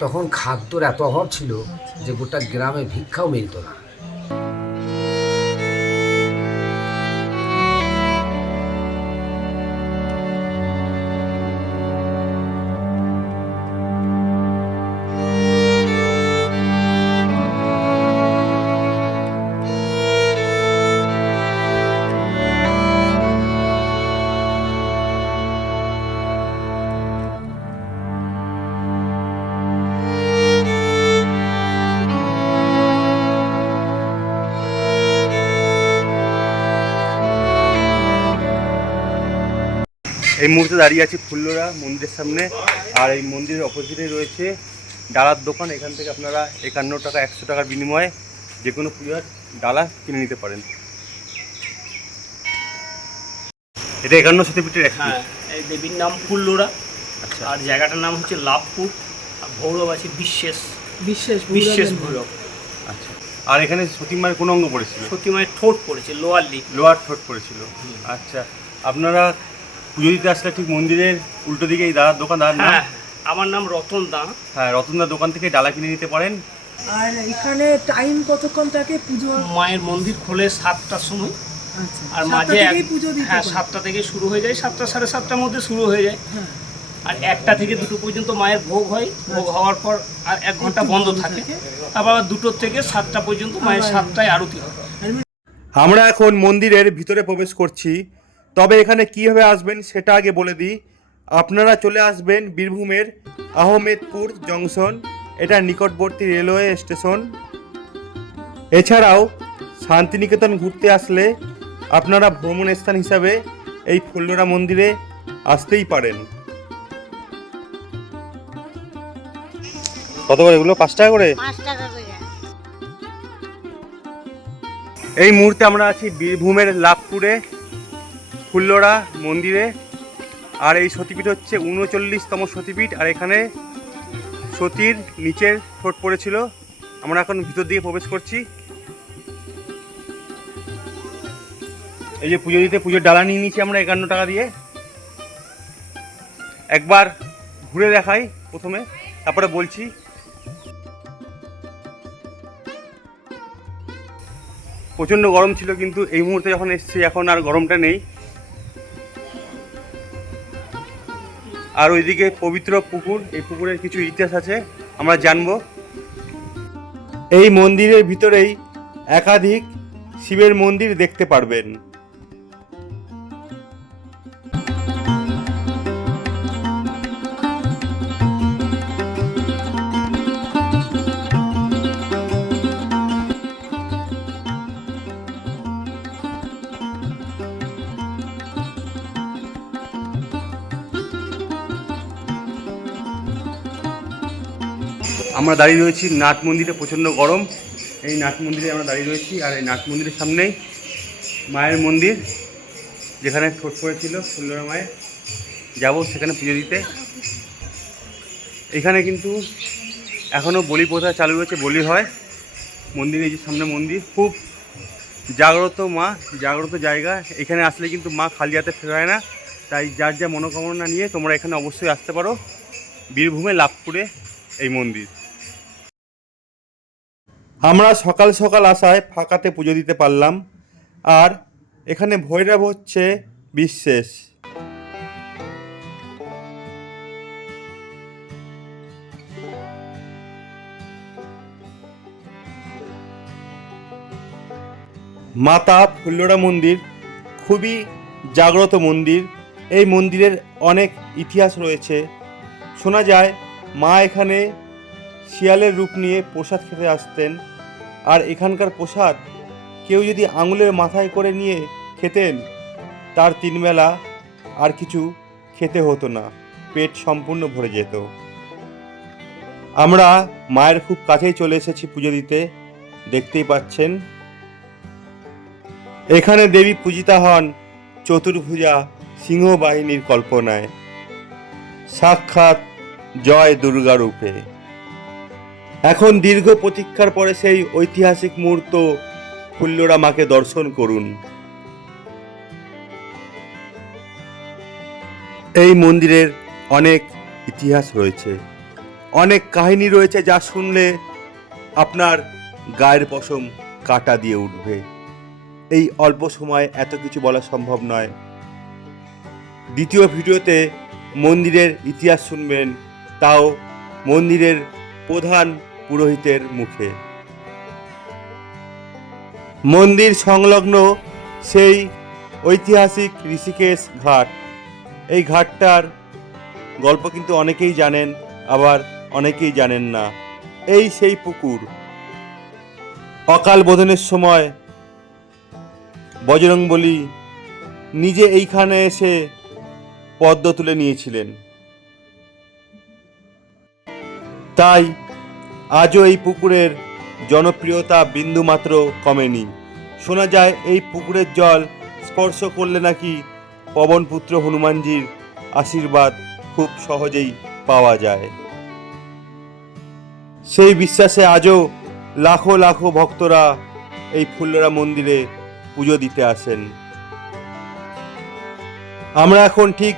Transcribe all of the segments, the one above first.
তখন খাদ্যর এত অভাব ছিল যে গোটা গ্রামে ভিক্ষাও মিলত না। এই মুহূর্তে দাঁড়িয়ে আছি ফুল্লরা মন্দিরের সামনে। আর এই মন্দিরের অপোজিটে রয়েছে ডালার দোকান। এখান থেকে আপনারা একান্ন টাকা একশো টাকার বিনিময়ে যে কোনো পূজার ডালা কিনে নিতে পারেন। এটা একান্ন সতীপীঠের একটি হ্যাঁ এই দেবীর নাম ফুল্লুরা। আচ্ছা। আর জায়গাটার নাম হচ্ছে লাভপুর। আর ভৈরব আছে বিশ্বেষ বিশেষ বিশ্বেষ ভৈরব। আচ্ছা। আর এখানে সতীমার কোন অঙ্গ পড়েছিল? সত্যি মায়ের ঠোঁট পড়েছে লোয়ার লিপ লোয়ার ঠোঁট পড়েছিল। আচ্ছা। আপনারা পুজো দিতে আসলে ঠিক মন্দিরের উল্টো দিকে এই দাদার দোকান দাদার নাম? হ্যাঁ আমার নাম রতন দা। হ্যাঁ রতনদার দোকান থেকে ডালা কিনে নিতে পারেন। আর এখানে টাইম কতক্ষণ থাকে পুজো? মায়ের মন্দির খোলে সাতটার সময়। আচ্ছা আর সাতটা মাঝে এক- থেকেই পুজো দিতে হ্যাঁ পারে। সাতটা থেকে শুরু হয়ে যায় সাতটা সাড়ে সাতটার মধ্যে শুরু হয়ে যায়। হ্যাঁ। আর একটা থেকে দুটো পর্যন্ত মায়ের ভোগ হয়। ভোগ হওয়ার পর আর এক ঘণ্টা বন্ধ থাকে। আবার দুটোর থেকে সাতটা পর্যন্ত মায়ের সাতটায় আরতি হয়। আমরা এখন মন্দিরের ভিতরে প্রবেশ করছি। তবে এখানে কীভাবে আসবেন সেটা আগে বলে দিই। আপনারা চলে আসবেন বীরভূমের আহমেদপুর জংশন এটা নিকটবর্তী রেলওয়ে স্টেশন। এছাড়াও শান্তিনিকেতন ঘুরতে আসলে আপনারা ভ্রমণ স্থান হিসাবে এই ফুল্লরা মন্দিরে আসতেই পারেন। কত করে এগুলো? পাঁচ টাকা করে। এই মুহূর্তে আমরা আছি বীরভূমের লাভপুরে। ফুল্লরা মন্দিরে। আর এই সতীপীঠ হচ্ছে উনচল্লিশতম সতীপীঠ, আর এখানে সতীর নিচের ঠোঁট পড়েছিল। আমরা এখন ভিতর দিকে প্রবেশ করছি। এই যে পুজো দিতে, পুজোর ডালা নিয়ে নিয়েছি আমরা একান্ন টাকা দিয়ে। একবার ঘুরে দেখাই প্রথমে, তারপরে বলছি। প্রচণ্ড গরম ছিল কিন্তু এই মুহূর্তে যখন এসেছি, এখন আর গরমটা নেই। আর ওইদিকে পবিত্র পুকুর, এই পুকুরের কিছু ইতিহাস আছে, আমরা জানব। এই মন্দিরের ভিতরেই একাধিক শিবের মন্দির দেখতে পারবেন। আমরা দাঁড়িয়ে রয়েছি নাট মন্দিরে, প্রচণ্ড গরম। এই নাট মন্দিরে আমরা দাঁড়িয়ে রয়েছি আর এই নাট মন্দিরের সামনেই মায়ের মন্দির, যেখানে ঠোঁট পড়েছিল ফুল্লরা মায়ের। যাব সেখানে পুজো দিতে। এখানে কিন্তু এখনও বলি প্রথা চালু রয়েছে, বলি হয়। মন্দিরে যে সামনে মন্দির, খুব জাগ্রত মা, জাগ্রত জায়গা। এখানে আসলে কিন্তু মা খালি হাতে ফেরায় না। তাই যার যা মনোকামনা নিয়ে তোমরা এখানে অবশ্যই আসতে পারো। বীরভূমে লাভপুরে এই মন্দির। আমরা সকাল সকাল আসায় ফাঁকাতে পুজো দিতে পারলাম। আর এখানে ভৈরব হচ্ছে বিশ্বাস মাতা ফুল্লরা মন্দির খুবই জাগ্রত মন্দির। এই মন্দিরের অনেক ইতিহাস রয়েছে। শোনা যায়, মা এখানে শিয়ালের রূপ নিয়ে প্রসাদ খেতে আসতেন। আর এখানকার প্রসাদ কেউ যদি আঙুলের মাথায় করে নিয়ে খেতেন, তার তিনবেলা আর কিছু খেতে হতো না, পেট সম্পূর্ণ ভরে যেত। আমরা মায়ের খুব কাছেই চলে এসেছি পুজো দিতে, দেখতেই পাচ্ছেন। এখানে দেবী পূজিতা হন চতুর্ভুজা সিংহ বাহিনীর কল্পনায়। সাক্ষাৎ জয় দুর্গা রূপে এখন দীর্ঘ প্রতীক্ষার পরে সেই ঐতিহাসিক মুহূর্ত ফুল্লরা মাকে দর্শন করুন। এই মন্দিরের অনেক ইতিহাস রয়েছে। অনেক কাহিনী রয়েছে যা শুনলে আপনার গায়ের পশম কাটা দিয়ে উঠবে। এই অল্প সময় এত কিছু বলা সম্ভব নয়। দ্বিতীয় ভিডিওতে মন্দিরের ইতিহাস শুনবেন, তাও মন্দিরের প্রধান পুরোহিতের মুখে। মন্দির সংলগ্ন সেই ঐতিহাসিক ঋষিকেশ ঘাট। এই ঘাটটার গল্প কিন্তু অনেকেই জানেন, আবার অনেকেই জানেন না। এই সেই পুকুর। অকাল বোধনের সময় বজরংবলী নিজে এইখানে এসে পদ্ম তুলে নিয়েছিলেন। তাই আজও এই পুকুরের জনপ্রিয়তা বিন্দুমাত্র কমেনি। শোনা যায়, এই পুকুরের জল স্পর্শ করলে নাকি পবনপুত্র হনুমানজির আশীর্বাদ খুব সহজেই পাওয়া যায়। সেই বিশ্বাসে আজও লাখো লাখো ভক্তরা এই ফুল্লরা মন্দিরে পুজো দিতে আসেন। আমরা এখন ঠিক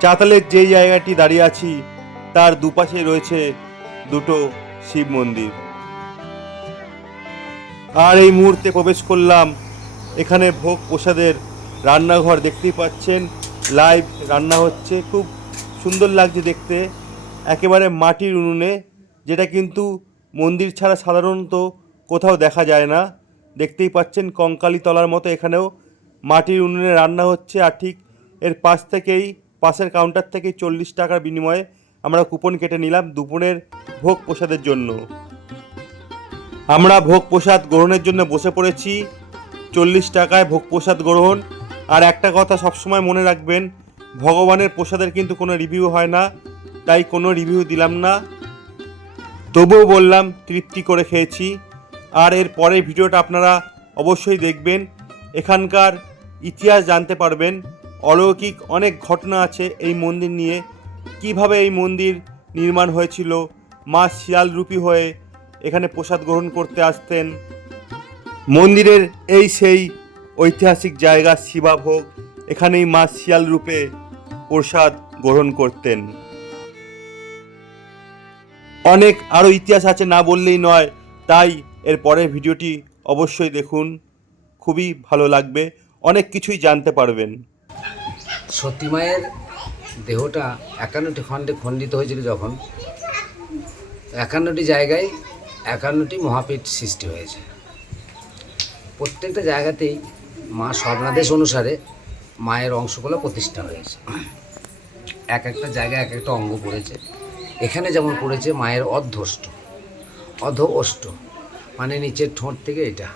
চাতালের যে জায়গাটি দাঁড়িয়ে আছি, তার দুপাশে রয়েছে দুটো শিব মন্দির। আর এই মুহূর্তে প্রবেশ করলাম এখানে ভোগ প্রসাদের রান্নাঘর দেখতেই পাচ্ছেন। লাইভ রান্না হচ্ছে। খুব সুন্দর লাগছে দেখতে। একেবারে মাটির উনুনে, যেটা কিন্তু মন্দির ছাড়া সাধারণত কোথাও দেখা যায় না। দেখতেই পাচ্ছেন কঙ্কালি তলার মতো এখানেও মাটির উনুনে রান্না হচ্ছে। আর ঠিক এর পাশ থেকেই, পাশের কাউন্টার থেকেই চল্লিশ টাকার বিনিময়ে আমরা কুপন কেটে নিলাম দুপুরের ভোগ প্রসাদের জন্য। আমরা ভোগ প্রসাদ গ্রহণের জন্য বসে পড়েছি, চল্লিশ টাকায় ভোগ প্রসাদ গ্রহণ। আর একটা কথা সবসময় মনে রাখবেন, ভগবানের প্রসাদের কিন্তু কোনো রিভিউ হয় না, তাই কোনো রিভিউ দিলাম না। তবুও বললাম, তৃপ্তি করে খেয়েছি। আর এর পরের ভিডিওটা আপনারা অবশ্যই দেখবেন। এখানকার ইতিহাস জানতে পারবেন। অলৌকিক অনেক ঘটনা আছে এই মন্দির নিয়ে। কীভাবে এই মন্দির নির্মাণ হয়েছিল? মা শিয়ালরূপী হয়ে এখানে প্রসাদ গ্রহণ করতে আসতেন। মন্দিরের এই সেই ঐতিহাসিক জায়গা শিবাভোগ, এখানেই মা শিয়াল রূপে প্রসাদ গ্রহণ করতেন। অনেক আরও ইতিহাস আছে না বললেই নয়, তাই এর পরের ভিডিওটি অবশ্যই দেখুন। খুবই ভালো লাগবে, অনেক কিছুই জানতে পারবেন। সতী মায়ের দেহটা একান্নটি খণ্ডে খণ্ডিত হয়েছিল যখন। একান্নটি জায়গায় একান্নটি মহাপীঠ সৃষ্টি হয়েছে। প্রত্যেকটা জায়গাতেই মা স্বর্ণাদেশ অনুসারে মায়ের অংশগুলো প্রতিষ্ঠা হয়েছে। এক একটা জায়গায় এক একটা অঙ্গ পড়েছে। এখানে যেমন পড়েছে মায়ের অর্ধষ্ট অধ অষ্ট মানে নিচের ঠোঁট থেকে এটা।